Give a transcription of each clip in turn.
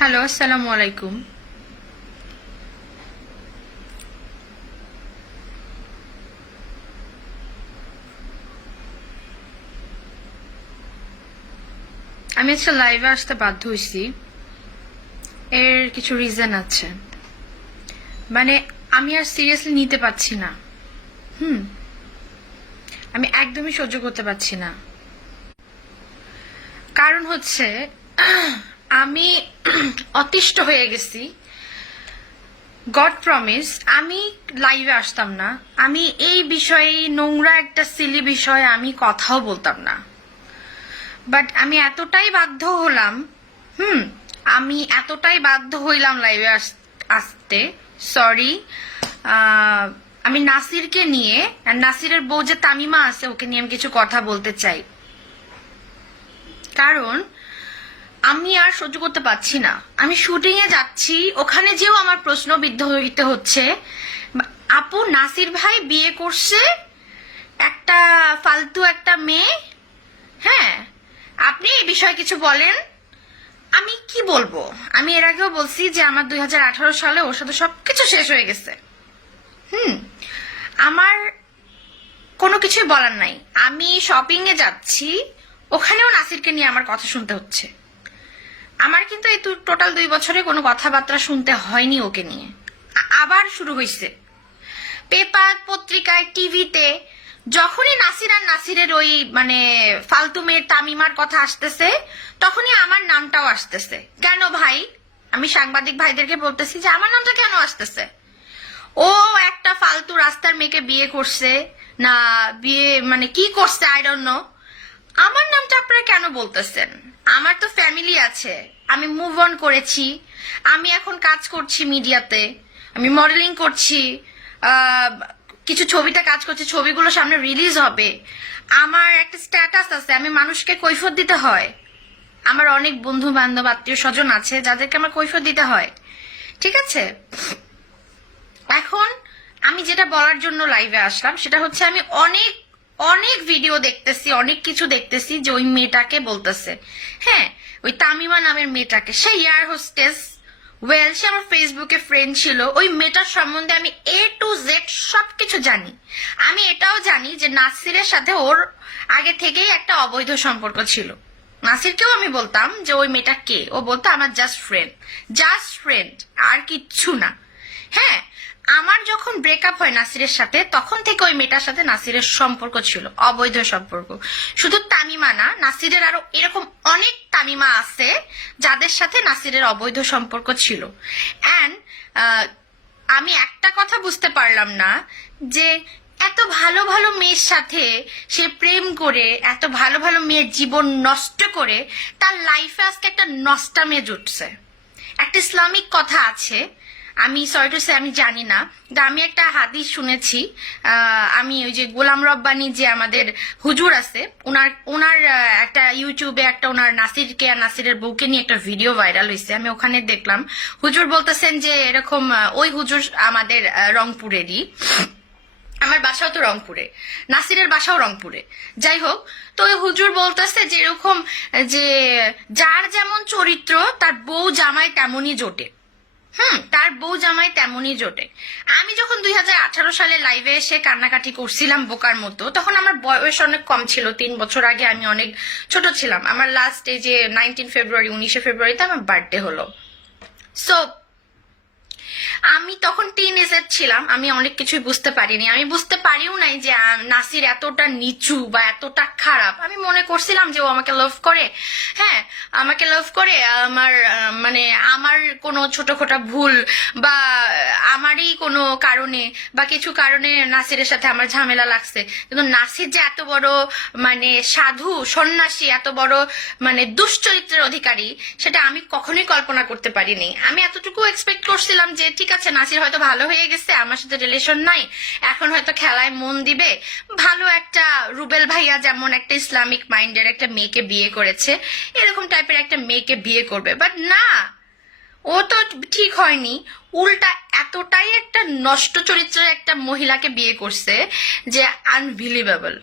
Hello, আসসালামু আলাইকুম। আমি আজকে লাইভে আসতে বাধ্য হয়েছি। এর কিছু রিজন আছে। মানে আমি আর সিরিয়াসলি নিতে পারছি না। হুম আমি একদমই সহ্য করতে পারছি না। কারণ হচ্ছে আমি অতিষ্ঠ হয়ে গেছি। গড প্রমিস আমি লাইভে আসতাম না। আমি এই বিষয়ে, নোংরা একটা সিলি বিষয়ে আমি কথাও বলতাম না। বাট আমি এতটাই বাধ্য হলাম। হুম আমি এতটাই বাধ্য হইলাম লাইভে আসতে। সরি। আমি নাসিরকে নিয়ে, আর নাসিরের বউ যে তামিমা আছে, ওকে নিয়ে আমি কিছু কথা বলতে চাই। কারণ আমি আর সহ্য করতে পারছি না। আমি শুটিং এ যাচ্ছি, ওখানে যেও আমার প্রশ্নবিদ্ধ হইতে হচ্ছে। আপু, নাসির ভাই বিয়ে করছে একটা ফালতু একটা মেয়ে। হ্যাঁ, আপনি এই বিষয়ে কিছু বলেন। আমি কি বলবো? আমি এর আগেও বলছি যে আমার 2018 সালে ওর সাথে সবকিছু শেষ হয়ে গেছে। হুম আমার কোনো কিছুই বলার নাই। আমি শপিং এ যাচ্ছি, ওখানেও নাসিরকে নিয়ে আমার কথা শুনতে হচ্ছে। আমার কিন্তু এই টোটাল 2 বছরে কোনো কথাবার্তা শুনতে হয়নি ওকে নিয়ে। আবার শুরু হয়েছে পেপার, পত্রিকায়, টিভিতে। যখনই নাসির আর নাসিরের ওই মানে ফালতু মেয়ের তামিমার কথা আসতেছে, তখনই আমার নামটাও আসতেছে। কেন ভাই? আমি সাংবাদিক ভাইদেরকে বলতেছি যে আমার নামটা কেন আসতেছে? ও একটা ফালতু রাস্তার মেয়েকে বিয়ে করছে, না বিয়ে মানে কি করছে আই ডোন্ট নো। আমার নামটা আপনারা কেন বলতেছেন? আমার তো ফ্যামিলি আছে, আমি মুভ অন করেছি। আমি এখন কাজ করছি মিডিয়াতে, আমি মডেলিং করছি। আহ, কিছু ছবিতে কাজ করছি, ছবিগুলো সামনে রিলিজ হবে। আমার একটা স্ট্যাটাস আছে, আমি মানুষকে কৈফিয়ত দিতে হয়। আমার অনেক বন্ধু বান্ধব, আত্মীয় স্বজন আছে যাদেরকে আমার কৈফিয়ত দিতে হয়। ঠিক আছে, এখন আমি যেটা বলার জন্য লাইভে আসলাম সেটা হচ্ছে আমি অনেক অনেক ভিডিও দেখতেছি, অনেক কিছু দেখতেছি যে ওই মেয়েটাকে বলতেছে। হ্যাঁ, ওই তামিমা নামের মেয়েটাকে, সে এয়ার হোস্টেস। ওয়েল, সে আমার ফেসবুকে ফ্রেন্ড ছিল। ওই মেয়েটার সম্বন্ধে আমি A to Z সবকিছু জানি। আমি এটাও জানি যে নাসিরের সাথে ওর আগে থেকেই একটা অবৈধ সম্পর্ক ছিল। নাসিরকেও আমি বলতাম যে ওই মেয়েটা কে, ও বলতো আমার জাস্ট ফ্রেন্ড। জাস্ট ফ্রেন্ড, আর কিচ্ছু না। হ্যাঁ, আমার যখন ব্রেকআপ হয় নাসিরের সাথে, তখন থেকে ওই মেয়েটার সাথে নাসিরের সম্পর্ক ছিল, অবৈধ সম্পর্ক। শুধু তামিমা না, নাসিরের আরো এরকম অনেক তামিমা আছে যাদের সাথে নাসিরের অবৈধ সম্পর্ক ছিল। অ্যান্ড আমি একটা কথা বুঝতে পারলাম না যে এত ভালো ভালো মেয়ের সাথে সে প্রেম করে, এত ভালো ভালো মেয়ের জীবন নষ্ট করে, তার লাইফে আজকে একটা নষ্টা মেয়ে জুটছে। একটা ইসলামিক কথা আছে, আমি সরি টু সে আমি জানি না, কিন্তু আমি একটা হাদিস শুনেছি। আমি ওই যে গোলাম রব্বানী যে আমাদের হুজুর আছে, ওনার ওনার একটা ইউটিউবে একটা ওনার নাসিরকে আর নাসিরের বউকে নিয়ে একটা ভিডিও ভাইরাল হয়েছে, আমি ওখানে দেখলাম। হুজুর বলতেছেন যে এরকম, ওই হুজুর আমাদের রংপুরেরই। আমার বাসাও তো রংপুরে, নাসিরের বাসাও রংপুরে। যাই হোক, তো ওই হুজুর বলতেছে যে এরকম, যে যার যেমন চরিত্র তার বউ জামাই তেমনই জোটে। তার বউ জামাই তেমনই জোটে। আমি যখন 2018 সালে লাইভে এসে কান্নাকাটি করছিলাম বোকার মতো, তখন আমার বয়স অনেক কম ছিল। 3 বছর আগে আমি অনেক ছোট ছিলাম। আমার লাস্ট এই যে 19 ফেব্রুয়ারি, 19 ফেব্রুয়ারিতে আমার বার্থডে হলো। সো আমি তখন টিনেজার ছিলাম, আমি অনেক কিছুই বুঝতে পারিনি। আমি বুঝতে পারিও নাই যে নাসির এতটা নিচু বা এতটা খারাপ। আমি মনে করছিলাম যে ও আমাকে লাভ করে। হ্যাঁ, আমাকে লাভ করে, আমার মানে আমার কোনো ছোটখাটো ভুল বা আমারই কোনো কারণে বা কিছু কারণে নাসিরের সাথে আমার ঝামেলা লাগছে। কিন্তু নাসির যে এত বড় মানে সাধু সন্ন্যাসী, এত বড় মানে দুশ্চরিত্রের অধিকারী, সেটা আমি কখনোই কল্পনা করতে পারিনি। আমি এতটুকু এক্সপেক্ট করছিলাম যে ঠিক আছে, নাসির হয়তো ভালো হয়ে গেছে, আমার সাথে রিলেশন নাই, এখন হয়তো খেলায় মন দিবে, ভালো একটা রুবেল ভাইয়া যেমন একটা ইসলামিক মাইন্ডের একটা মেয়েকে বিয়ে করেছে, এরকম টাইপের একটা মেয়েকে বিয়ে করবে। বাট না, ও তো ঠিক হয়নি। উল্টা এতটাই একটা নষ্ট চরিত্রের একটা মহিলাকে বিয়ে করছে যে আনবিলিভেবল।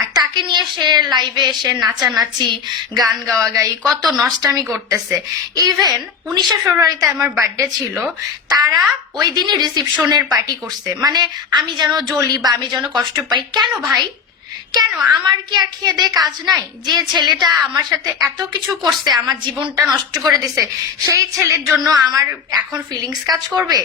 আর তাকে নিয়ে সে লাইভে এসে নাচানাচি গান গাওয়াগাই কত নষ্টামি করতেছে। ইভেন 19শে ফেব্রুয়ারিতে আমার বার্থডে ছিল, তারা ওই দিনই রিসিপশনের পার্টি করছে। মানে আমি যেন জ্বলি বা আমি যেন কষ্ট পাই। কেন ভাই, কেন? আমার কি আর খেয়ে দে কাজ নাই? যে ছেলেটা আমার সাথে এত কিছু করছে, আমার জীবনটা নষ্ট করে দিছে, সেই ছেলের জন্য আমার এখন ফিলিংস কাজ করবে?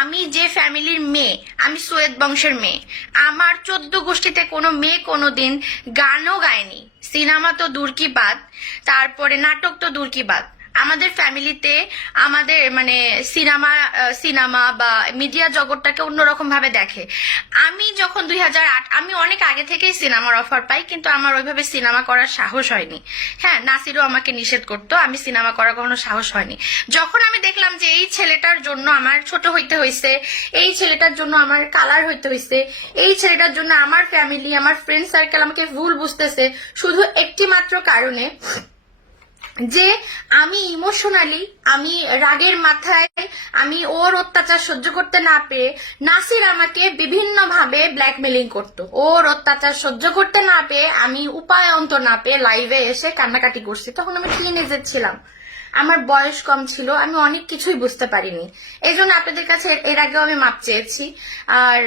আমি যে ফ্যামিলির মেয়ে, আমি সৈয়দ বংশের মেয়ে, আমার 14 গোষ্ঠীতে কোনো মেয়ে কোনোদিন গানও গায়নি, সিনেমা তো দূর কি বাদ, তারপরে নাটক তো দূর কি বাদ। আমাদের ফ্যামিলিতে আমাদের মানে সিনেমা বা মিডিয়া জগৎটাকে অন্যরকম ভাবে দেখে। আমি যখন 2008, আমি অনেক আগে থেকেই সিনেমার অফার পাই, কিন্তু আমার ওইভাবে সিনেমা করার সাহস হয়নি। হ্যাঁ, নাসিরও আমাকে নিষেধ করতো, আমি সিনেমা করার কোনো সাহস হয়নি। যখন আমি দেখলাম যে এই ছেলেটার জন্য আমার ছোট হইতে হয়েছে, এই ছেলেটার জন্য আমার কালার হইতে হয়েছে, এই ছেলেটার জন্য আমার ফ্যামিলি, আমার ফ্রেন্ড সার্কেল আমাকে ভুল বুঝতেছে শুধু একটি মাত্র কারণে, যে আমি ইমোশনালি, আমি রাগের মাথায়, আমি ওর অত্যাচার সহ্য করতে না পেরে নাসির আমাকে বিভিন্ন ভাবে ব্ল্যাকমেলিং করতো। ওর অত্যাচার সহ্য করতে না পেয়ে আমি উপায় অন্ত না পেয়ে লাইভে এসে কান্নাকাটি করছি। তখন আমি টিনেজার ছিলাম, আমার বয়স কম ছিল, আমি অনেক কিছুই বুঝতে পারিনি। এই জন্য আপনাদের কাছে এর আগেও আমি মাপ চেয়েছি, আর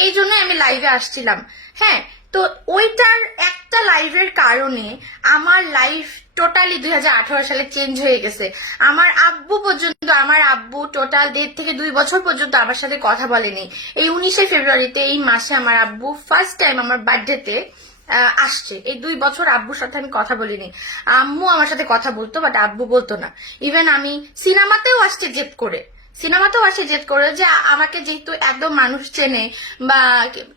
এই জন্য আমি লাইভে আসছিলাম। হ্যাঁ, তো ওইটার একটা লাইভের কারণে আমার লাইফ টোটালি 2018 সালে চেঞ্জ হয়ে গেছে। আমার আব্বু টোটাল 1.5 থেকে 2 বছর পর্যন্ত আমার সাথে কথা বলেনি। এই 19শে ফেব্রুয়ারিতে, এই মাসে আমার আব্বু ফার্স্ট টাইম আমার বার্থডেতে আসছে। এই 2 বছর আব্বুর সাথে আমি কথা বলিনি। আম্মু আমার সাথে কথা বলতো, বাট আব্বু বলতো না। ইভেন আমি সিনেমাতেও আসছে জেদ করে, যে আমাকে যেহেতু একদম মানুষ চেনে, বা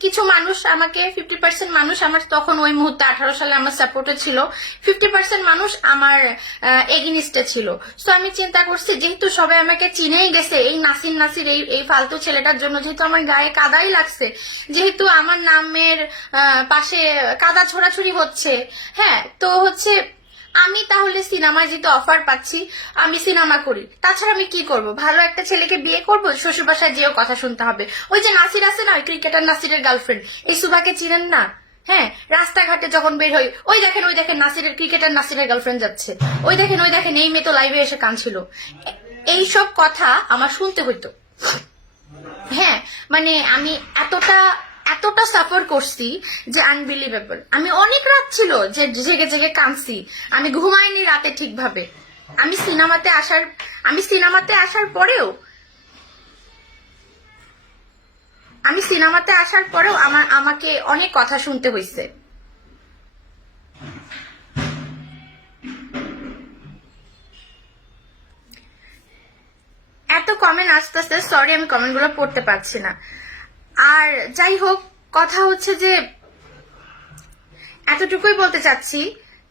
কিছু মানুষ আমাকে 50% মানুষ আমার তখন ওই মুহূর্তে 18 সালে আমার সাপোর্টে ছিল, 50% মানুষ আমার এগেনিস্টে ছিল। সো আমি চিন্তা করছি, যেহেতু সবাই আমাকে চিনেই গেছে এই নাসির এই ফালতু ছেলেটার জন্য, যেহেতু আমার গায়ে কাদাই লাগছে, যেহেতু আমার নামের পাশে কাদা ছোড়াছুড়ি হচ্ছে, হ্যাঁ, তো হচ্ছে আমি তাহলে সিনেমায় যেহেতু অফার পাচ্ছি, আমি সিনেমা করি। তাছাড়া আমি কি করব? ভালো একটা ছেলেকে বিয়ে করব, শ্বশুর বাসায় যেও কথা শুনতে হবে। ওই যে নাসির আছে না, ওই ক্রিকেটার নাসিরের গার্লফ্রেন্ড, এই সুভাকে চিনেন না? হ্যাঁ, রাস্তাঘাটে যখন বের হই, ওই দেখেন নাসিরের ক্রিকেটার নাসিরের গার্লফ্রেন্ড যাচ্ছে, ওই দেখেন এই মেয়ে তো লাইভে এসে কাঁদছিল। এইসব কথা আমার শুনতে হইতো। হ্যাঁ, মানে আমি এতটা সাফার করছি যে আনবিলিভেবল। আমি অনেক রাত ছিল যে জেগে জেগে কাঁদছি, আমি ঘুমাইনি রাতে ঠিকভাবে। আমি সিনেমাতে আসার পরেও আমাকে অনেক কথা শুনতে হয়েছে। এত কমেন্ট আসতেছে, সরি আমি কমেন্টগুলো পড়তে পারছি না। আর যাই হোক, কথা হচ্ছে যে এতটুকুই বলতে চাচ্ছি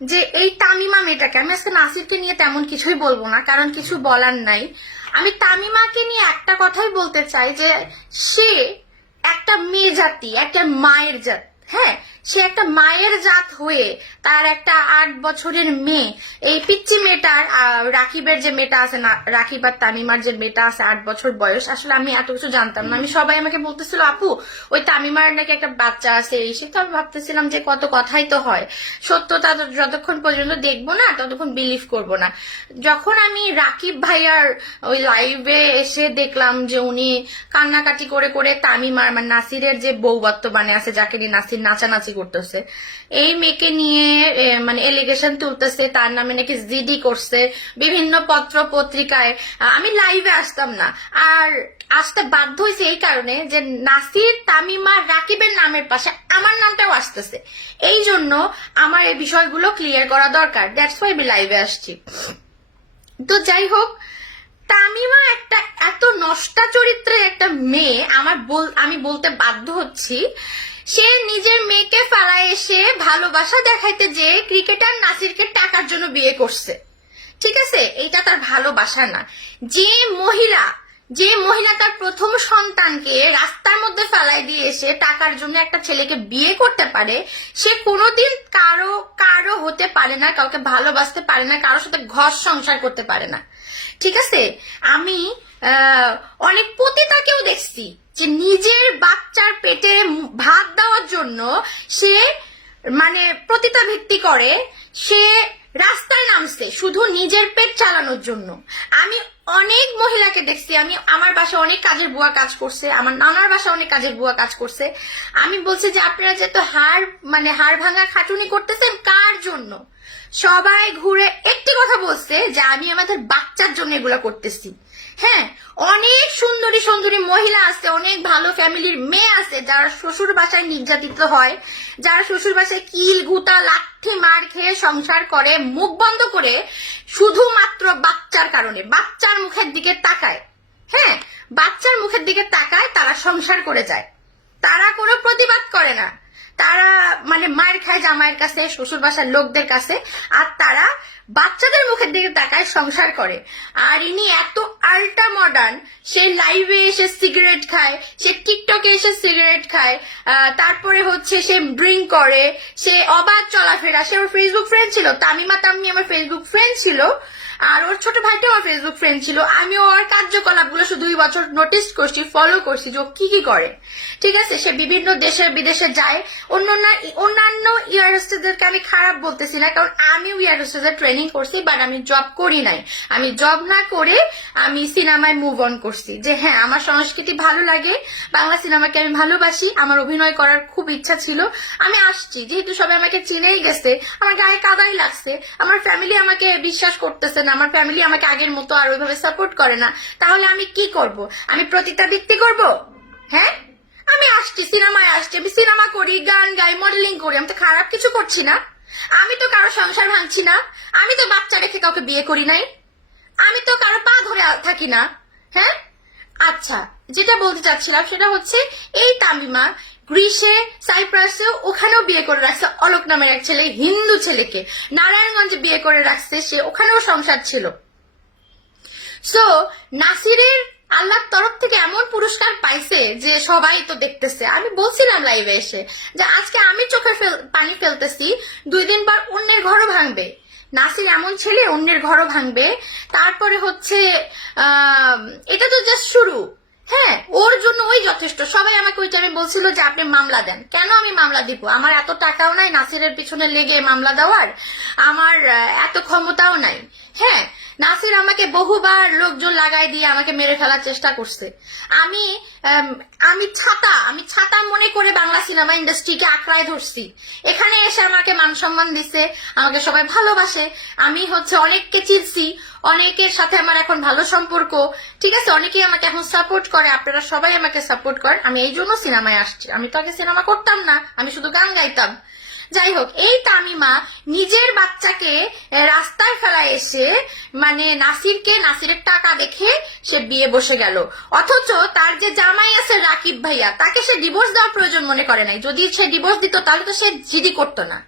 যে এই তামিমা মেয়েটাকে, আমি আজকে নাসিরকে নিয়ে তেমন কিছুই বলবো না, কারণ কিছু বলার নাই। আমি তামিমাকে নিয়ে একটা কথাই বলতে চাই, যে সে একটা মেয়ে জাতি, একটা মায়ের জাত। হ্যাঁ, সে একটা মায়ের জাত হয়ে তার একটা 8 বছরের মেয়ে, এই পিচ্চি মেয়েটার, রাকিবের যে মেয়েটা আছে না, রাকিব আর তামিমার যে মেয়েটা আছে 8 বছর বয়স, আসলে আমি এত কিছু জানতাম না। আমি সবাই আমাকে বলতেছিল, আপু ওই তামিমার নাকি একটা বাচ্চা আছে, এই সে। তো আমি ভাবতেছিলাম যে কত কথাই তো হয়, সত্যতা যতক্ষণ পর্যন্ত দেখবো না ততক্ষণ বিলিভ করবো না। যখন আমি রাকিব ভাইয়ার ওই লাইভে এসে দেখলাম যে উনি কান্নাকাটি করে করে তামিমার মানে নাসিরের যে বউ বর্তমানে আছে, যাকে নিয়ে নাসির নাচানাচি করতেছে, এই মেয়েকে নিয়ে মানে এলিগেশন তুলতেছে, তার নামে নাকি জিডি করছে বিভিন্ন পত্র পত্রিকায়। আমি লাইভে আসতাম না, আর আসতে বাধ্য হয়েছে এই কারণে যে নাসির, তামিমা, রাকিবের নামের পাশে আমার নামটাও আসতেছে। এই জন্য আমার এই বিষয়গুলো ক্লিয়ার করা দরকার, দ্যাটস ওয়াই আমি লাইভে আসছি। তো যাই হোক, তামিমা একটা এত নষ্টা চরিত্রের একটা মেয়ে, আমি বলতে বাধ্য হচ্ছি। সে নিজের মেয়েকে ফালায় এসে ভালোবাসা দেখাইতে যে ক্রিকেটার নাসিরকে টাকার জন্য বিয়ে করছে। ঠিক আছে, এটা তার ভালোবাসা না। যে মহিলা তার প্রথম সন্তানকে রাস্তার মধ্যে ফেলাই দিয়ে এসে টাকার জন্য একটা ছেলেকে বিয়ে করতে পারে, সে কোনোদিন কারো হতে পারে না, কাউকে ভালোবাসতে পারে না, কারোর সাথে ঘর সংসার করতে পারে না। ঠিক আছে, আমি অনেক পতিতাকেও দেখছি যে নিজের বাচ্চার পেটে ভাত দেওয়ার জন্য সে মানে প্রতিটা ভিত্তি করে সে রাস্তায় নামছে শুধু নিজের পেট চালানোর জন্য। আমি অনেক মহিলাকে দেখছি, আমি আমার বাসায় অনেক কাজের বুয়া কাজ করছে, আমার নানার বাসায় অনেক কাজের বুয়া কাজ করছে। আমি বলছি যে আপনারা যে তো হাড় ভাঙা খাটুনি করতেছেন কার জন্য? সবাই ঘুরে একটি কথা বলছে যে আমি আমাদের বাচ্চার জন্য এগুলা করতেছি। হ্যাঁ, অনেক সুন্দরী সুন্দরী মহিলা আছে, অনেক ভালো ফ্যামিলির মেয়ে আছে যারা শ্বশুর বাসায় নির্যাতিত হয়, যারা শ্বশুর বাসায় কিল গুতা লাঠি মার খেয়ে সংসার করে মুখ বন্ধ করে শুধুমাত্র বাচ্চার কারণে, বাচ্চার মুখের দিকে তাকায়। হ্যাঁ, বাচ্চার মুখের দিকে তাকায়, তারা সংসার করে যায়, তারা কোনো প্রতিবাদ করে না, তারা মানে মার খায় জামাইয়ের কাছে, শ্বশুর বাসার লোকদের কাছে, আর তারা বাচ্চাদের মুখের দিকে তাকায়, সংসার করে। আর ইনি এত আল্ট্রা মডার্ন, সে লাইভে এসে সিগারেট খায়, সে টিকটকে এসে সিগারেট খায়, তারপরে হচ্ছে সে ড্রিঙ্ক করে, সে অবাধ চলাফেরা। সে ওর ফেসবুক ফ্রেন্ড ছিল, তামিমা তাম্মি আমার ফেসবুক ফ্রেন্ড ছিল, আর ওর ছোট ভাইটা আমার ফেসবুক ফ্রেন্ড ছিল। আমি ওর কার্যকলাপগুলো শুধু 2 বছর নোটিস করছি, ফলো করছি যে ও কি কি করে। ঠিক আছে, সে বিভিন্ন দেশে বিদেশে যায়। অন্যান্য ইয়ার হোস্টেসদেরকে আমি খারাপ বলতেছি না, কারণ আমিও ইয়ার হোস্টেসের ট্রেনিং করছি, বাট আমি জব করি নাই। আমি জব না করে আমি সিনেমায় মুভ অন করছি। যে হ্যাঁ, আমার সংস্কৃতি ভালো লাগে, বাংলা সিনেমাকে আমি ভালোবাসি, আমার অভিনয় করার খুব ইচ্ছা ছিল, আমি আসছি। যেহেতু সবাই আমাকে চিনেই গেছে, আমার গায়ে কাদাই লাগছে, আমার ফ্যামিলি আমাকে বিশ্বাস করতেছে না, আমার ফ্যামিলি আমাকে আগের মতো আর ওইভাবে সাপোর্ট করে না, তাহলে আমি কি করব? আমি প্রতিটা ব্যক্তি করব? হ্যাঁ, আমি আসছি, সিনেমায় আসছি, আমি সিনেমা করি, গান গাই, মডেলিং করি, আমি তো খারাপ কিছু করছি না, আমি তো কারো সংসার ভাঙছি না, আমি তো বাচ্চা রেখে কাউকে বিয়ে করি নাই, আমি তো কারো পা ধরে থাকি না। হ্যাঁ, আচ্ছা, যেটা বলতে চাচ্ছিলাম সেটা হচ্ছে এই তামিমা গ্রিসে, সাইপ্রাসে, ওখানেও বিয়ে করে রাখছে অলোক নামের এক ছেলে, হিন্দু ছেলেকে নারায়ণগঞ্জে বিয়ে করে রাখছে, সে ওখানেও সংসার ছিল। সো নাসিরের আল্লাহর তরফ থেকে এমন পুরস্কার পাইছে যে সবাই তো দেখতেছে। আমি বলছিলাম লাইভে এসে যে আজকে আমি চোখে পানি ফেলতেছি, 2 দিন পর অন্যের ঘরও ভাঙবে। নাসির এমন ছেলে, অন্যের ঘরও ভাঙবে। তারপরে হচ্ছে এটা তো জাস্ট শুরু। হ্যাঁ, ওর জন্য ওই যথেষ্ট। সবাই আমাকে ওই টাইমে বলছিল যে আপনি মামলা দেন। কেন আমি মামলা দিব? আমার এত টাকাও নাই নাসিরের পিছনে লেগে মামলা দেওয়ার, আমার এত ক্ষমতাও নাই। হ্যাঁ, নাসির আমাকে বহুবার লোকজন লাগাই দিয়ে আমাকে মেরে ফেলার চেষ্টা করছে। আমি আমি ছাতা মনে করে বাংলা সিনেমা ইন্ডাস্ট্রিকে আঁকড়ায় ধরছি। এখানে এসে আমাকে মান সম্মান দিছে, আমাকে সবাই ভালোবাসে, আমি হচ্ছে অনেককে চিনছি, অনেকের সাথে আমার এখন ভালো সম্পর্ক। ঠিক আছে, অনেকেই আমাকে এখন সাপোর্ট করে, আপনারা সবাই আমাকে সাপোর্ট করেন। আমি এই জন্য সিনেমায় আসছি, আমি তো আগে সিনেমা করতাম না, আমি শুধু গান গাইতাম। যাই হোক, এই তামিমা নিজের বাচ্চাকে রাস্তায় ফেলা এসে মানে নাসিরের টাকা দেখে সে বিয়ে বসে গেল। অথচ তার যে জামাই আছে রাকিব ভাইয়া, তাকে সে ডিভোর্স দেওয়ার প্রয়োজন মনে করে নাই। যদি সে ডিভোর্স দিত তাহলে তো সে জিডি করতো না।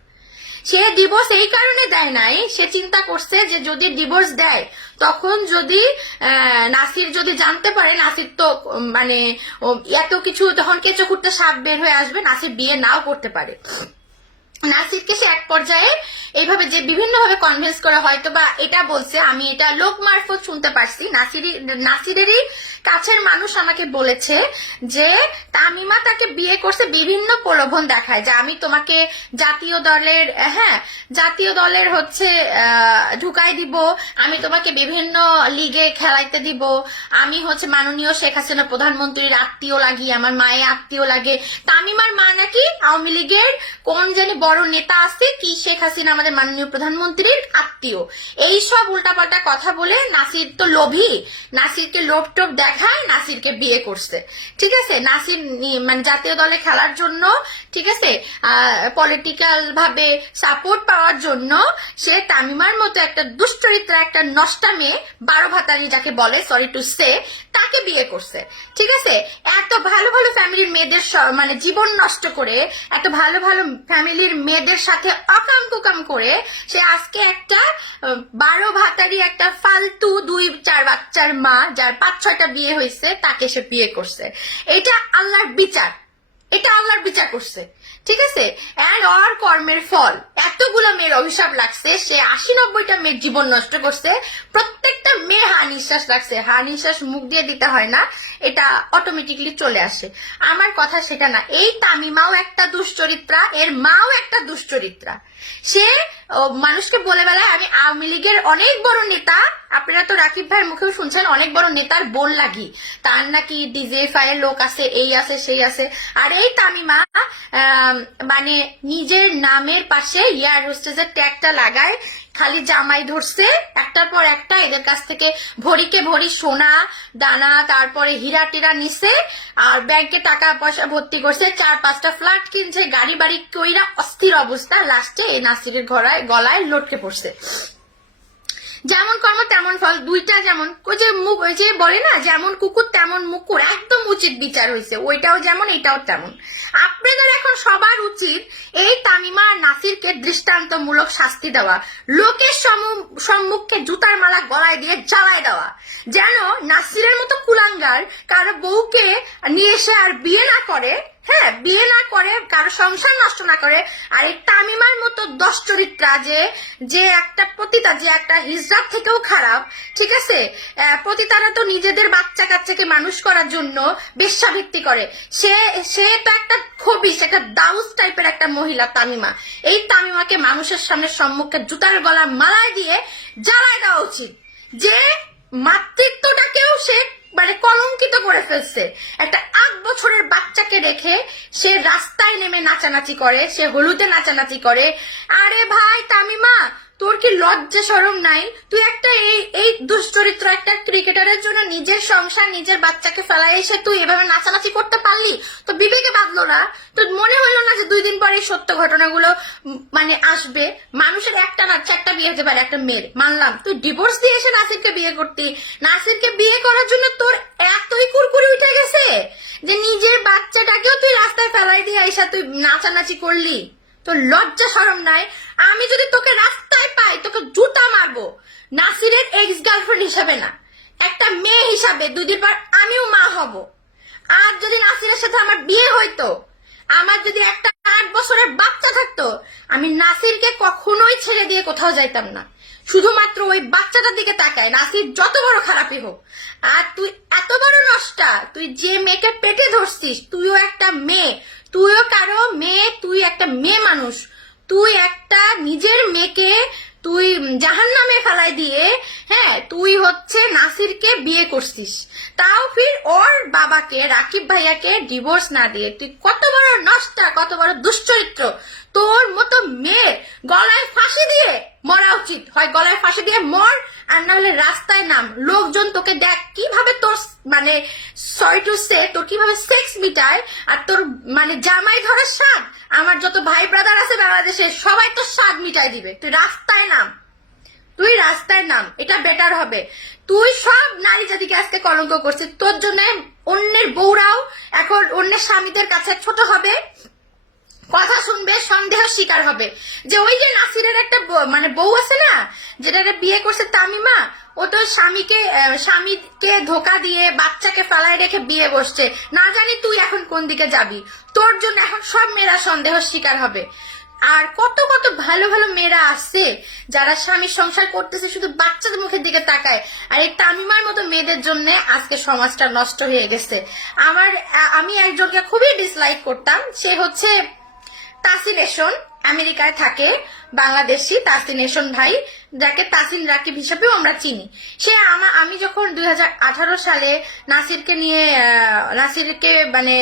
সে ডিভোর্স এই কারণে দেয় নাই, সে চিন্তা করছে যে যদি ডিভোর্স দেয় তখন যদি নাসির যদি জানতে পারে, নাসির তো মানে এত কিছু, তখন কেঁচো খুঁড়তে সাপ বের হয়ে আসবে, নাসির বিয়ে নাও করতে পারে। নাসিরকে সে এক পর্যায়ে এইভাবে যে বিভিন্ন ভাবে কনভিন্স করা, হয়তো বা এটা বলছে, আমি এটা লোক মারফত শুনতে পারছি, নাসিরেরই কাছের মানুষ আমাকে বলেছে যে তামিমা তাকে বিয়ে করছে বিভিন্ন প্রলোভন দেখায়, যে আমি তোমাকে জাতীয় দলের হচ্ছে ঢুকাই দিব, আমি তোমাকে বিভিন্ন লিগে খেলাইতে দিব, আমি হচ্ছে মাননীয় শেখ হাসিনা প্রধানমন্ত্রীর আত্মীয় লাগি, আমার মায়ের আত্মীয় লাগে। তামিমার মা নাকি আওয়ামী লীগের কোন জানি বড় নেতা আছে, কি শেখ হাসিনা আমাদের মাননীয় প্রধানমন্ত্রীর আত্মীয়। এই সব উল্টাপাল্টা কথা বলে নাসির তো লোভী, নাসিরকে লোভ টোপ দেখায়, নাসিরকে বিয়ে করছে। ঠিক আছে, নাসির মানে জাতীয় দলে খেলার জন্য, ঠিক আছে, পলিটিক্যাল ভাবে সাপোর্ট পাওয়ার জন্য সে তামিমার মতো একটা দুশ্চরিত্রা, একটা নষ্টা মেয়ে, 12 ভাতারি যাকে বলে, সরি টু সে, তাকে বিয়ে করছে। ঠিক আছে, এত ভালো ভালো ফ্যামিলির মেয়েদের মানে জীবন নষ্ট করে, এত ভালো ভালো ফ্যামিলির মেয়েদের সাথে অকাম কুকাম করে সে আজকে একটা 12 ভাতারি একটা ফালতু 2-4 বাচ্চার মা, যার 5-6টা বিয়ে হয়েছে, তাকে সে বিয়ে করছে। এটা আল্লাহর বিচার, এটা আল্লাহর বিচার করছে। ঠিক আছে, এন্ড ওর কর্মের ফল এতগুলো মেয়ের অভিশাপ লাগছে, সে 80-90টা মেয়ের জীবন নষ্ট করছে, প্রত্যেকটা মেয়ে হা নিঃশ্বাস রাখছে, হা নিঃশ্বাস মুখ দিয়ে দিতে হয় না, এটা অটোমেটিকলি চলে আসে। আমার কথা সেটা না, এই তামিমাও একটা দুশ্চরিত্রা, এর মাও একটা দুশ্চরিত্রা। সে মানুষকে বলে বেলায় আমি আওয়ামী লীগের অনেক বড় নেতা, আপনারা তো রাকিব ভাইয়ের মুখেও শুনছেন অনেক বড় নেতার বোন লাগি, তার নাকি ডিজেফাই এর লোক আছে, এই আছে সেই আছে। আর এই তামিমা মানে নিজের নামের পাশে এয়ার হোস্টেসের ট্যাগটা লাগায়, খালি জামাই ধরছে একটার পর একটা, এদের কাছ থেকে ভরিকে ভরি সোনা দানা তারপরে হীরা টিরা নিছে, আর ব্যাংকে টাকা পয়সা ভর্তি করছে, 4-5টা ফ্ল্যাট কিনছে, গাড়ি বাড়ি কইরা অস্থির অবস্থা, লাস্টে এই নাসিরের গলায় লটকে পড়ছে। যেমন কর্ম তেমন ফল, দুইটা যেমন ওই যে মুখ, ওই যে বলে না যেমন কুকুর তেমন মুকুর, একদম উচিত বিচার হয়েছে, ওইটাও যেমন এটাও তেমন। আপনাদের এখন সবার উচিত এই তামিমা আর নাসিরকে দৃষ্টান্তমূলক শাস্তি দেওয়া, লোকের সম্মুখে জুতার মালা গলায় দিয়ে জ্বালায় দেওয়া, যেন নাসিরের মতো কুলাঙ্গার কারো বউকে নিয়ে এসে আর বিয়ে না করে, হ্যাঁ বিয়ে না করে, কারো সংসার নষ্ট না করে। আর এই তামিমার মতো দশ চরিত্রা যে একটা পতিতা, যে একটা হিজড়ার থেকেও খারাপ, ঠিক আছে, পতিতারা তো নিজেদের বাচ্চা কাচ্চাকে মানুষ করার জন্য বেশ্যাভিত্তি করে, সে তো একটা খবিশ, একটা দাউস টাইপের একটা মহিলা তামিমা। এই তামিমাকে মানুষের সামনে সম্মুখে জুতার গলার মালায় দিয়ে জ্বালায় দেওয়া উচিত, যে মাতৃত্বটাকেও সে মানে কলঙ্কিত করে ফেলছে। একটা 8 বছরের বাচ্চাকে রেখে সে রাস্তায় নেমে নাচানাচি করে, সে হলুদে নাচানাচি করে। আরে ভাই তামিমা, তোর কি লজ্জা শরম নাই? তুই একটা এই দুশ্চরিত্র একটা ক্রিকেটারের জন্য নিজের সংসার নিজের বাচ্চাকে ফেলায় এসে তুই এভাবে নাচানাচি করতে পারলি? তো বিবেকে বাঁধলো না? তোর মনে হইলো না যে 2 দিন পরে এই সত্য ঘটনাগুলো মানে আসবে? মানুষের একটা না 4টা বিয়ে হতে পারে একটা মেয়ের, মানলাম। তুই ডিভোর্স দিয়ে এসে নাসিরকে বিয়ে করতি, নাসিরকে বিয়ে করার জন্য তোর এতই কুরকুরি উঠে গেছে যে নিজের বাচ্চাটাকেও তুই রাস্তায় ফেলাই দিয়ে এসে তুই নাচানাচি করলি? তোর লজ্জা শরম নাই? আমি যদি তোকে রাস্তায় পাই তোকে জুতা মারবো, নাসিরের এক্স গার্লফ্রেন্ড হিসাবে না, একটা মেয়ে হিসাবে। 2 দিন পর আমিও মা হব। আর যদি নাসিরের সাথে আমার বিয়ে হইতো, আমার যদি একটা 8 বছরের বাচ্চা থাকতো, আমি নাসিরকে কখনোই ছেড়ে দিয়ে কোথাও যাইতাম না, শুধুমাত্র ওই বাচ্চাটার দিকে তাকায়, নাসির যত বড় খারাপই হোক। আর তুই এত বড় নষ্টা, তুই যে মেয়েকে পেটে ধরছিস, তুইও একটা মেয়ে, তুইও কারো মেয়ে, তুই একটা মেয়ে মানুষ, তুই একটা নিজের মেয়েকে তুই জাহান্নামে ফেলাই দিয়ে, হ্যাঁ তুই হচ্ছে নাসিরকে বিয়ে করছিস, তাও ফির ওর বাবাকে রাকিব ভাইয়াকে ডিভোর্স না দিয়ে। তুই কত বড় নষ্টা, কত বড় দুশ্চরিত্র! তোর মতো মেয়ে গলায় ফাঁসি দিয়ে মরা উচিত, হয় গলায় ফাঁসি দিয়ে মর, আর না হলে রাস্তায় নাম, লোকজন তোকে দেখ কিভাবে তোর মানে সরি টু সে তোর কিভাবে সেক্স মিটায়। আর তোর মানে জামাই ধরার স্বাদ, আমার যত ভাই ব্রাদার আছে বাংলাদেশে সবাই তোর স্বাদ মিটাই দিবে। তুই রাস্তায় নাম, তুই রাস্তায় নাম, এটা বেটার হবে। তুই সব নারী জাতিকে আজকে কলঙ্ক করছিস, তোর জন্য অন্যের বউরাও এখন অন্যের স্বামীদের কাছে ছোট হবে, কথা শুনবে, সন্দেহ শিকার হবে। যে ওই যে নাসিরের একটা মানে বউ আছে না, যেটা বিয়ে করছে তামিমা, ও তো স্বামীকে ধোকা দিয়ে বাচ্চাকে ফেলায় রেখে বিয়ে বসছে, না জানি তুই এখন কোন দিকে যাবি। তোর জন্য এখন সব মেয়েরা সন্দেহ শিকার হবে। আর কত কত ভালো ভালো মেয়েরা আছে যারা স্বামীর সংসার করতেছে, শুধু বাচ্চাদের মুখের দিকে তাকায়। আর এই তামিমার মতো মেয়েদের জন্য আজকে সমাজটা নষ্ট হয়ে গেছে। আমি একজনকে খুবই ডিসলাইক করতাম, সে হচ্ছে তাসিনেশন, আমেরিকায় থাকে, বাংলাদেশি তাসিনেশন ভাই, যাকে তাসিন রাকিব হিসেবেও আমরা চিনি। সে আমি যখন 2018 সালে নাসিরকে মানে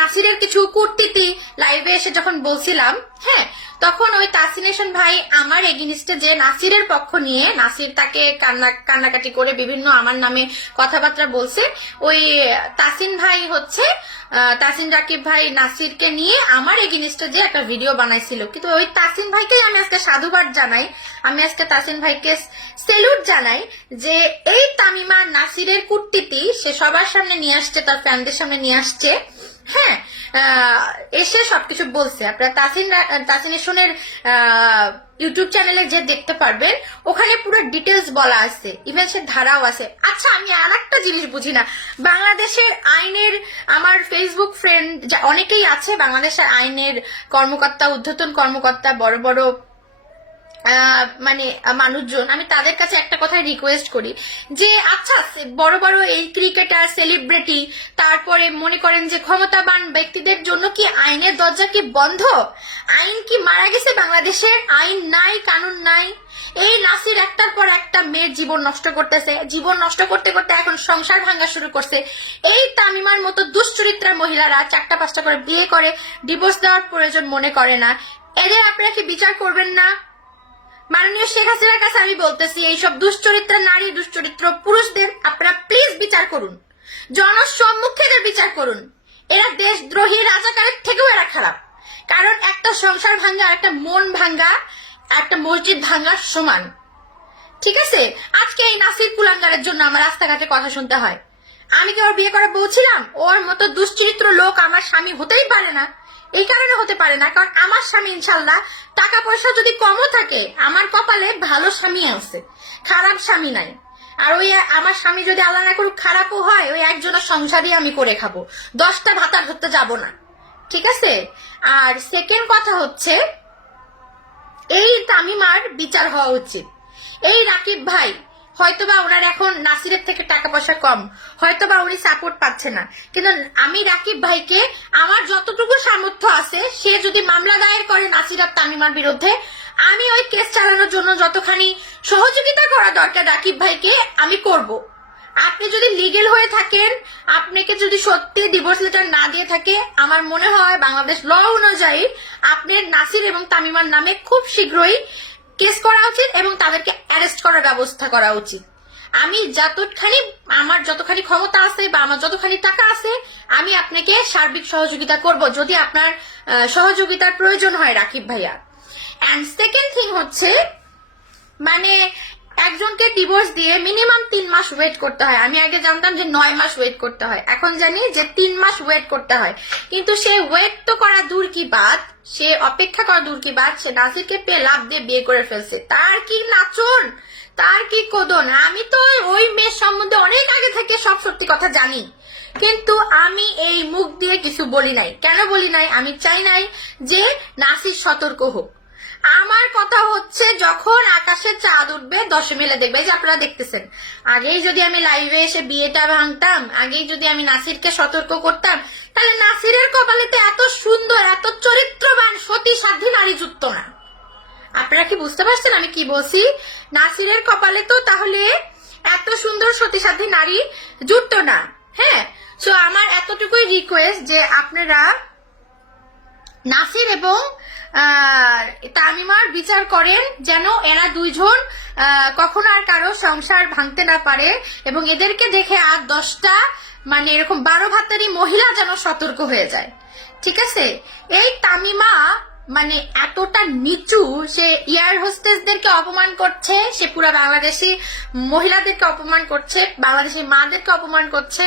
নাসিরের কিছু কূটনীতি লাইভে এসে যখন বলছিলাম, হ্যাঁ তখন ওই তাসিনেশন ভাই আমার এগেনিস্টে যে নাসিরের পক্ষ নিয়ে, নাসির তাকে কান্নাকাটি করে বিভিন্ন আমার নামে কথাবার্তা বলছে, ওই তাসিন ভাই হচ্ছে তাসিন রাকিব ভাই নাসিরকে নিয়ে আমার এগেনিস্টে যে একটা ভিডিও বানাইছিল। কিন্তু ওই তাসিন ভাইকে আমি আজকে সাধুবাদ জানাই, আমি আজকে তাসিন ভাইকে সেলুট জানাই যে এই তামিমা নাসিরের কূটনীতি সে সবার সামনে নিয়ে আসছে, তার ফ্যানদের সামনে নিয়ে আসছে। হ্যাঁ, এসে সবকিছু বলছে। আপনারা তাসিন এশনের ইউটিউব চ্যানেলে যে দেখতে পারবেন, ওখানে পুরো ডিটেলস বলা আছে, ইভেন সে ধারাও আছে। আচ্ছা, আমি আর একটা জিনিস বুঝি না, বাংলাদেশের আইনের, আমার ফেসবুক ফ্রেন্ড অনেকেই আছে বাংলাদেশের আইনের কর্মকর্তা, ঊর্ধ্বতন কর্মকর্তা, বড় বড় মানে মানুষজন, আমি তাদের কাছে একটা কথাই রিকোয়েস্ট করি যে আচ্ছা, বড় বড় এই ক্রিকেটার, সেলিব্রিটি, তারপরে মনে করেন যে ক্ষমতাবান ব্যক্তিদের জন্য কি আইনের দরজা কি বন্ধ? আইন কি মারা গেছে? বাংলাদেশের আইন নাই, কানুন নাই। এই নাসির একটার পর একটা মেয়ের জীবন নষ্ট করতেছে, জীবন নষ্ট করতে করতে এখন সংসার ভাঙা শুরু করছে। এই তামিমার মতো দুশ্চরিত্রা মহিলারা 4টা-5টা করে বিয়ে করে, ডিভোর্স দেওয়ার প্রয়োজন মনে করে না। এদের আপনারা কি বিচার করবেন না? মাননীয় শেখ হাসিনার কাছে আমি বলতেছি, এইসব দুশ্চরিত্র নারী, দুশ্চরিত্র পুরুষদের আপনারা প্লিজ বিচার করুন, জনসম্মুখে এদের বিচার করুন। এরা দেশদ্রোহী, রাজাকারের থেকেও এরা খারাপ। কারণ একটা সংসার ভাঙ্গা, একটা মন ভাঙ্গা, একটা মসজিদ ভাঙ্গার সমান। ঠিক আছে, আজকে এই নাসির কুলাঙ্গারের জন্য আমার রাস্তাঘাটে কথা শুনতে হয়। আমি কি ওর বিয়ে করে বলছিলাম? ওর মতো দুশ্চরিত্র লোক আমার স্বামী হতেই পারে না। এই কারণে হতে পারে না, কারণ আমার স্বামী ইনশাল্লাহ টাকা পয়সা যদি কমও থাকে, আমার কপালে ভালো স্বামী আছে, খারাপ স্বামী নাই। আর ওই আমার স্বামী যদি আল্লাহ না করুক খারাপও হয়, ওই একজনের সংসারই আমি করে খাবো, 10টা ভাতা ধরতে যাব না। ঠিক আছে। আর সেকেন্ড কথা হচ্ছে, এই তামিমার বিচার হওয়া উচিত। এই রাকিব ভাই হয়তোবা ওনার এখন নাসিরের থেকে টাকা পয়সা কম, হয়তোবা উনি সাপোর্ট পাচ্ছে না, কিন্তু আমি রাকিব ভাইকে আমার যতটুকু সামর্থ্য আছে, সে যদি মামলা দায়ের করে নাসির আর তামিমার বিরুদ্ধে, আমি ওই কেস চালানোর জন্য যতখানি সহযোগিতা করা দরকার রাকিব ভাইকে আমি করব। আপনি যদি লিগেল হয়ে থাকেন, আপনাকে যদি সত্যি ডিভোর্স লেটার না দিয়ে থাকে, আমার মনে হয় বাংলাদেশ ল অনুযায়ী আপনার নাসির এবং তামিমার নামে খুব শীঘ্রই কেস করা উচিত এবং তাদেরকে অ্যারেস্ট করার ব্যবস্থা করা উচিত। আমি আমার যতখানি ক্ষমতা আছে বা আমার যতখানি টাকা আছে, আমি আপনাকে সার্বিক সহযোগিতা করব যদি আপনার সহযোগিতার প্রয়োজন হয় রাকিব ভাইয়া। এন্ড সেকেন্ড থিং হচ্ছে, মানে একজনকে ডিভোর্স দিয়ে মিনিমাম 3 মাস ওয়েট করতে হয়। আমি আগে জানতাম যে 9 মাস ওয়েট করতে হয়, এখন জানি যে 3 মাস ওয়েট করতে হয়। কিন্তু সে ওয়েট তো করা দূর কি বাদ, সে অপেক্ষা করা দূর কি বাদ, সে নাসিরকে পেয়ে লাভ দিয়ে বিয়ে করে ফেলছে। তার কি নাচন, তার কি কোদন। আমি তো ওই মেয়ের সম্বন্ধে অনেক আগে থেকে সব সত্যি কথা জানি, কিন্তু আমি এই মুখ দিয়ে কিছু বলি নাই। কেন বলি নাই? আমি চাই নাই যে নাসির সতর্ক হোক। আমার কথা হচ্ছে, যখন আকাশে চাঁদ উঠবে 10 মেলে দেখবে, যে আপনারা দেখতেছেন। আগেই যদি আমি লাইভে এসে বিয়েটা ভাঙতাম, আগেই যদি আমি নাসিরকে সতর্ক করতাম, তাহলে নাসিরের কপালেতে এত সুন্দর, এত চরিত্রবান, সতী সাধ্বী নারী জুটতো না। আপনারা কি বুঝতে পারছেন আমি কি বলছি? নাসিরের কপালে তো তাহলে এত সুন্দর সতী সাধ্বী নারী জুটতো না। হ্যাঁ, সো আমার এতটুকুই রিকোয়েস্ট যে আপনারা নাসির এবং তামিমার বিচার করেন, যেন এরা দুইজন কখনো আর কারো সংসার ভাঙতে না পারে, এবং এদেরকে দেখে আর 10টা মানে এরকম 12 ভাতারি মহিলা যেন সতর্ক হয়ে যায়। ঠিক আছে। এই তামিমা মানে এতটা নিচু, সে এয়ার হোস্টেসদেরকে অপমান করছে, সে পুরা বাংলাদেশি মহিলাদেরকে অপমান করছে, বাংলাদেশি মাদেরকে অপমান করছে।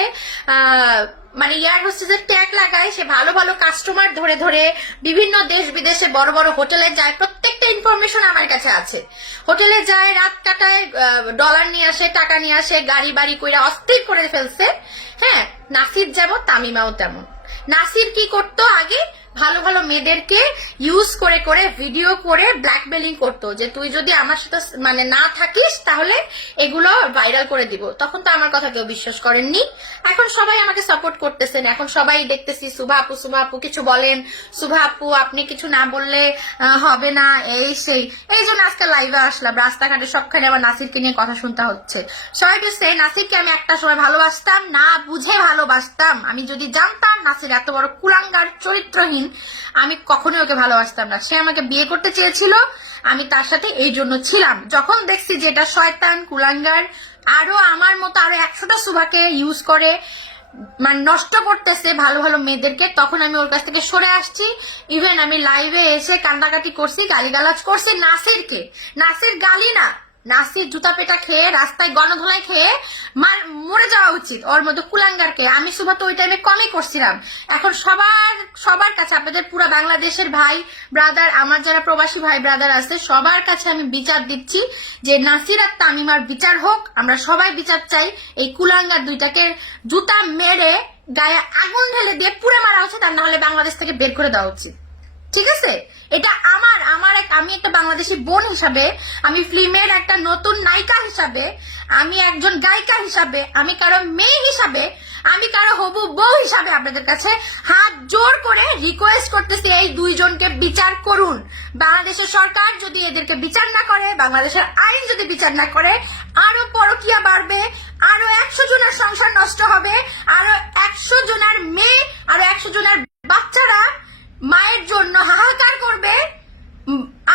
মানে এয়ার হোস্টেসের ট্যাগ লাগায়, সে ভালো ভালো কাস্টমার ধরে ধরে বিভিন্ন দেশ বিদেশে বড় বড় হোটেলে যায়। প্রত্যেকটা ইনফরমেশন আমার কাছে আছে। হোটেলে যায়, রাত কাটায়, ডলার নিয়ে আসে, টাকা নিয়ে আসে, গাড়ি বাড়ি কইরা অস্থির করে ফেলছে। হ্যাঁ, নাসির যেমন, তামিমাও তেমন। নাসির কি করতো আগে? ভালো ভালো মেয়েদেরকে ইউজ করে করে ভিডিও করে ব্ল্যাকমেলিং করতো, যে তুই যদি আমার সাথে মানে না থাকিস তাহলে এগুলো ভাইরাল করে দিব। তখন তো আমার কথা কেউ বিশ্বাস করেননি। এখন সবাই আমাকে সাপোর্ট করতেছেন, এখন সবাই দেখতেছি সুভা আপু কিছু বলেন, সুভা আপু আপনি কিছু না বললে হবে না, এই সেই। এই জন্য আজকে লাইভে আসলাম। রাস্তাঘাটে সবখানে আমার নাসিরকে নিয়ে কথা শুনতে হচ্ছে। সবাই বলছে নাসিরকে আমি একটা সময় ভালোবাসতাম, না বুঝে ভালোবাসতাম। আমি যদি জানতাম নাসির এত বড় কুলাঙ্গার, চরিত্রহীন, আমি কখনোই ওকে ভালোবাসতাম না। সে আমাকে বিয়ে করতে চেয়েছিল, আমি তার সাথে এই জন্য ছিলাম। যখন দেখছি যে এটা শয়তান, কুলাঙ্গার, আরো আমার মতো আরো 100টা সুভাকে ইউজ করে মানে নষ্ট করতেছে ভালো ভালো মেয়েদেরকে, তখন আমি ওর কাছ থেকে সরে আসছি। ইভেন আমি লাইভে এসে কান্দাকাটি করছি, গালিগালাজ করছি নাসিরকে। নাসির গালি না, নাসির জুতা পেটা খেয়ে রাস্তায় গণধোলাই খেয়ে মরে যাওয়া উচিত, ওর মতো কুলাঙ্গারকে। আমি শুধু তো ওই টাইমে কমই করছিলাম। এখন সবার কাছে, আপনাদের পুরো বাংলাদেশের ভাই ব্রাদার, আমার যারা প্রবাসী ভাই ব্রাদার আছে সবার কাছে আমি বিচার দিচ্ছি যে নাসির আর তামিমার বিচার হোক। আমরা সবাই বিচার চাই। এই কুলাঙ্গার দুইটাকে জুতা মেরে গায়ে আগুন ঢেলে দিয়ে পুড়ে মারা উচিত, আর না হলে বাংলাদেশ থেকে বের করে দেওয়া উচিত। ঠিক আছে? এটা আমি একটা বাংলাদেশি বোন হিসাবে, আমি ফিল্মের একটা নতুন নায়িকা হিসাবে, আমি একজন গায়িকা হিসাবে, আমি কারো মেয়ে হিসাবে, আমি কারো হবু বউ হিসাবে আপনাদের কাছে হাত জোর করে রিকোয়েস্ট করতেছি, এই দুইজনকে বিচার করুন। বাংলাদেশের সরকার যদি এদেরকে বিচার না করে, বাংলাদেশের আইন যদি বিচার না করে, আরো পরকীয়া বাড়বে, আরো 100 জনের সংসার নষ্ট হবে, আরো 100 জনের মেয়ে, আরো 100 জনের বাচ্চারা মায়ের জন্য হাহাকার করবে,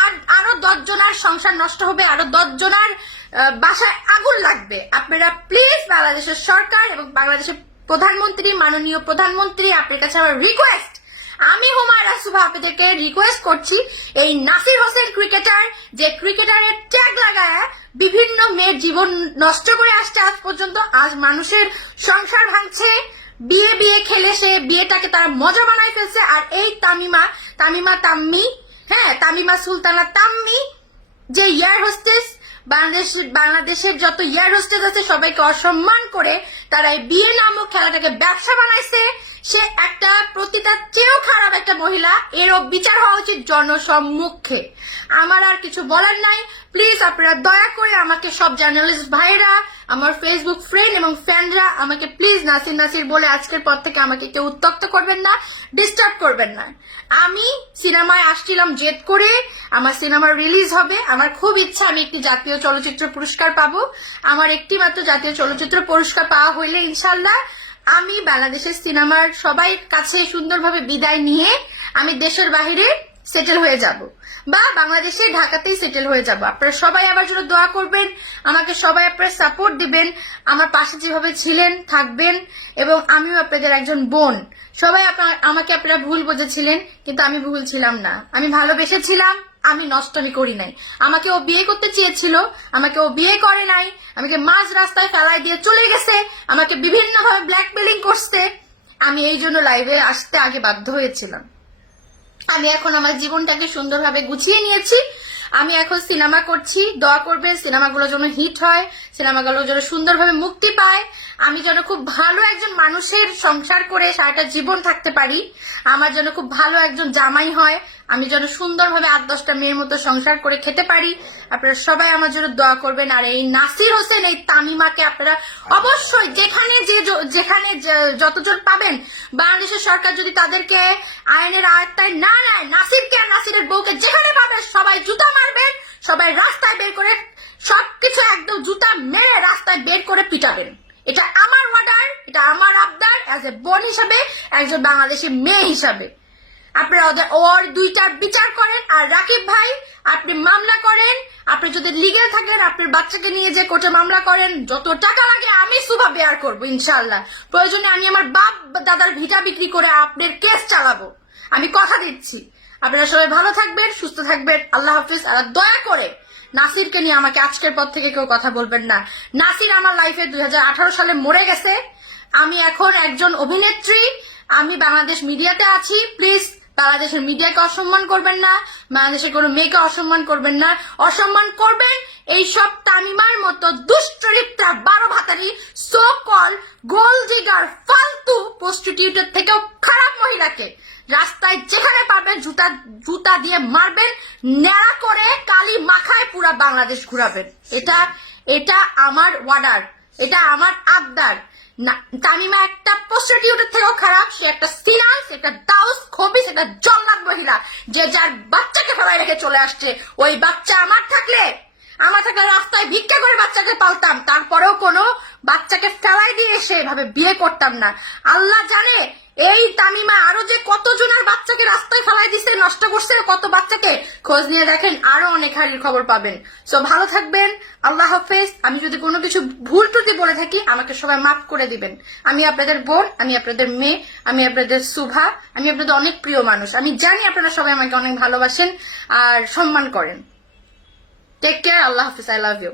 আর আরো 10 জনের সংসার নষ্ট হবে, আরো 10 জনের বাসায় আগুন লাগবে। আপনারা প্লিজ বাংলাদেশের সরকার এবং বাংলাদেশের প্রধানমন্ত্রী, মাননীয় প্রধানমন্ত্রী, আপনার কাছে আমার রিকোয়েস্ট, আমি হুমায়রা সুভা আপনাদেরকে রিকোয়েস্ট করছি, এই নাসির হোসেন ক্রিকেটার, যে ক্রিকেটারের ট্যাগ লাগায় বিভিন্ন মেয়ের জীবন নষ্ট করে আসছে আজ পর্যন্ত, আজ মানুষের সংসার ভাঙছে, বিয়ে খেলে সে বিয়েটাকে তারা মজা বানাই ফেলছে। আর এই তামিমা সুলতানা তাম্মি, যে ইয়ার হোস্টেস, বাংলাদেশের যত ইয়ার হোস্টেস আছে সবাইকে অসম্মান করে তারা এই বিয়ে নামক খেলাটাকে ব্যবসা বানাইছে। সে একটা প্রতিটার চেয়েও খারাপ একটা মহিলা, এরও বিচার হওয়া উচিত জনসম্মুখে। আমার আর কিছু বলার নাই। প্লিজ আপনারা দয়া করে আমাকে, সব জার্নালিস্ট ভাইরা, আমার ফেসবুক ফ্রেন্ড এবং ফ্যানরা, আমাকে প্লিজ নাসির বলে আজকের পর থেকে আমাকে কেউ উত্ত্যক্ত করবেন না, ডিস্টার্ব করবেন না। আমি সিনেমায় আসছিলাম জেদ করে, আমার সিনেমা রিলিজ হবে, আমার খুব ইচ্ছা আমি একটি জাতীয় চলচ্চিত্র পুরস্কার পাবো। আমার একটি মাত্র জাতীয় চলচ্চিত্র পুরস্কার পাওয়া হইলে ইনশাল্লাহ আমি বাংলাদেশের সিনেমার সবাই কাছে সুন্দরভাবে বিদায় নিয়ে আমি দেশের বাহিরে সেটেল হয়ে যাব, বা বাংলাদেশে ঢাকাতেই সেটেল হয়ে যাব। আপনারা সবাই আমার জন্য দোয়া করবেন, আমাকে সবাই আপনারা সাপোর্ট দিবেন, আমার পাশে যেভাবে ছিলেন থাকবেন, এবং আমিও আপনাদের একজন বোন। সবাই আমাকে আপনারা ভুল বুঝেছিলেন, কিন্তু আমি ভুল ছিলাম না, আমি ভালোবেসেছিলাম, আমি নষ্টমি করি নাই। আমাকে ও বিয়ে করতে চেয়েছিল, আমাকে ও বিয়ে করে নাই, আমাকে মাঝ রাস্তায় ফেলাই দিয়ে চলে গেছে, আমাকে বিভিন্নভাবে ব্ল্যাকমেলিং করছে। আমি এই জন্য লাইভে আসতে আগে বাধ্য হয়েছিলাম। আমি এখন আমার জীবনটাকে সুন্দরভাবে গুছিয়ে নিয়েছি। আমি এখন সিনেমা করছি, দোয়া করবেন সিনেমাগুলো যেন হিট হয়, সিনেমাগুলো যেন সুন্দরভাবে মুক্তি পায়, আমি যেন খুব ভালো একজন মানুষের সংসার করে সারাটা জীবন থাকতে পারি, আমার যেন খুব ভালো একজন জামাই হয়, আমি যেন সুন্দরভাবে 8-10টা মেয়ের মতো সংসার করে খেতে পারি। আপনারা সবাই আমার জন্য দোয়া করবেন। আর এই নাসির হোসেন, এই তামিমাকে আপনারা অবশ্যই যেখানে যতজন পাবেন, বাংলাদেশের সরকার যদি তাদেরকে আইনের আয়ত্তায় না নেয়, নাসিরকে আর নাসিরের বউকে যেখানে পাবেন সবাই জুতা মারবেন, সবাই রাস্তায় বের করে সবকিছু একদম জুতা মেরে রাস্তায় বের করে পিটাবেন। এটা আমার অর্ডার, এটা আমার আবদার, অ্যাজ এ বোন হিসাবে, একজন বাংলাদেশি মেয়ে হিসাবে। আপনারা ওর দুইটার বিচার করেন। আর রাকিব ভাই, আপনি মামলা করেন, আপনি যদি লিগেল থাকেন আপনার বাচ্চাকে নিয়ে যে কোর্টে মামলা করেন, যত টাকা লাগে আমি সুভা বেয়ার করবো ইনশাল্লাহ। প্রয়োজনে আমি আমার বাপ দাদার ভিটা বিক্রি করে আপনার কেস চালাবো, আমি কথা দিচ্ছি। আপনারা সবাই ভালো থাকবেন, সুস্থ থাকবেন, আল্লাহ হাফিজ। আর দয়া করে নাসিরকে নিয়ে আমাকে আজকের পর থেকে কেউ কথা বলবেন না। নাসির আমার লাইফে 2018 সালে মরে গেছে। আমি এখন একজন অভিনেত্রী, আমি বাংলাদেশ মিডিয়াতে আছি। প্লিজ বাংলাদেশের মিডিয়াকে অসম্মান করবেন না, বাংলাদেশের কোনো মেয়েকে অসম্মান করবেন না। অসম্মান করবেন এইসব তামিমার মতো দুশ্চরিত্রা 12 ভাতারি সো কল গোল্ড ডিগার ফালতু প্রস্টিটিউটের থেকেও খারাপ মহিলাকে রাস্তায় যেখানে পাবেন জুতা দিয়ে মারবেন, ন্যাড়া করে কালি মাখায় পুরা বাংলাদেশ ঘুরাবেন। এটা আমার অর্ডার, এটা আমার আবদার। তামিমা একটা প্রস্টিটিউটের থেকেও খারাপ, সে একটা সিনাস, একটা দাউস, খবিস, একটা জল্লাদ মহিলা, যে যার বাচ্চাকে ফেলায় রেখে চলে আসছে। ওই বাচ্চা আমার থাকলে রাস্তায় ভিক্ষা করে বাচ্চাকে পালতাম, তারপরেও কোনো বাচ্চাকে ফেলাই দিয়ে এসে এভাবে বিয়ে করতাম না। আল্লাহ জানে এই তামিমা আরো যে কতজনের বাচ্চাকে রাস্তায় ফেলাই দিচ্ছে, নষ্ট করছে, কত বাচ্চাকে খোঁজ নিয়ে দেখেন, আরো অনেক হারির খবর পাবেন। সো ভালো থাকবেন, আল্লাহ হাফেজ। আমি যদি কোনো কিছু ভুল ত্রুটি বলে থাকি আমাকে সবাই মাফ করে দিবেন। আমি আপনাদের বোন, আমি আপনাদের মেয়ে, আমি আপনাদের সুভা, আমি আপনাদের অনেক প্রিয় মানুষ। আমি জানি আপনারা সবাই আমাকে অনেক ভালোবাসেন আর সম্মান করেন। টেক কেয়ার, আল্লাহ হাফিজ, আই লাভ ইউ।